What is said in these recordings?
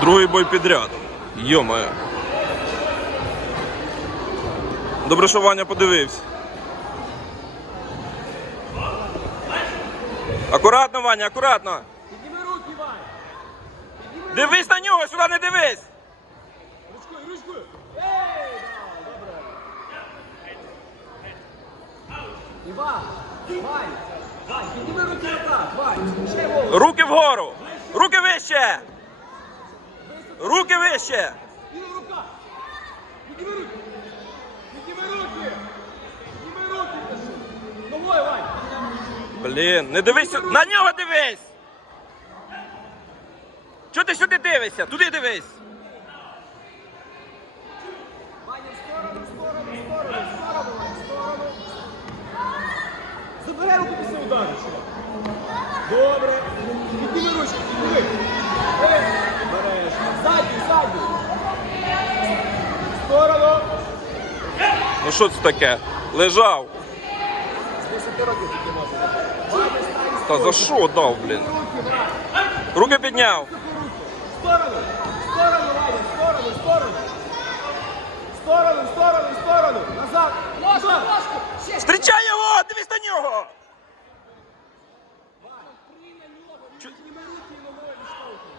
Другий бой підряд. Йомаю. Добре, що Ваня подивився. Акуратно, Ваня, акуратно. Підніми руки! Підніми Дивись на нього, сюди не дивись. ручкою, ручкою! Ей! Да, добре. Іван! Вань! Вань, підніми руки отак, Вань! Ще! Руки вгору. Руки вище. Руки вище. Підніми! Руки! Підніми руки! Підніми руки! Вань! Блін, не дивись. На нього дивись. Чого ти сюди дивишся? Туди дивись. Ваня, в сторону, в сторону, в сторону, в сторону, в сторону. Забери руку після удару. Добре. Підніми ручки, підніми. Ей, Береш. Задній, задній. В сторону. Ну що це таке? Лежав. З 10 років тільки можна. Ваня, стань Та за що дав, блін? руки, підняв. Сторону. Сторону, Ваня, в сторону, сторону. В сторону. Назад. Ложку, ложку. Ще. Зустрічай його! Дивись на нього!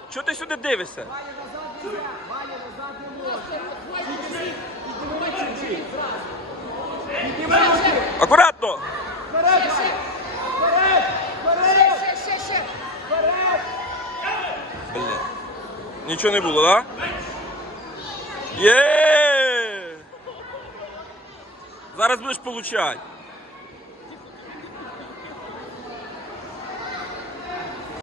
Чого ти сюди дивишся? Ваня назад. Ваня назад не можна. Підніми, підніми чуть-чуть. Підніми руки. Акуратно! Нічого не було, так? Да? Є! Зараз будеш получати.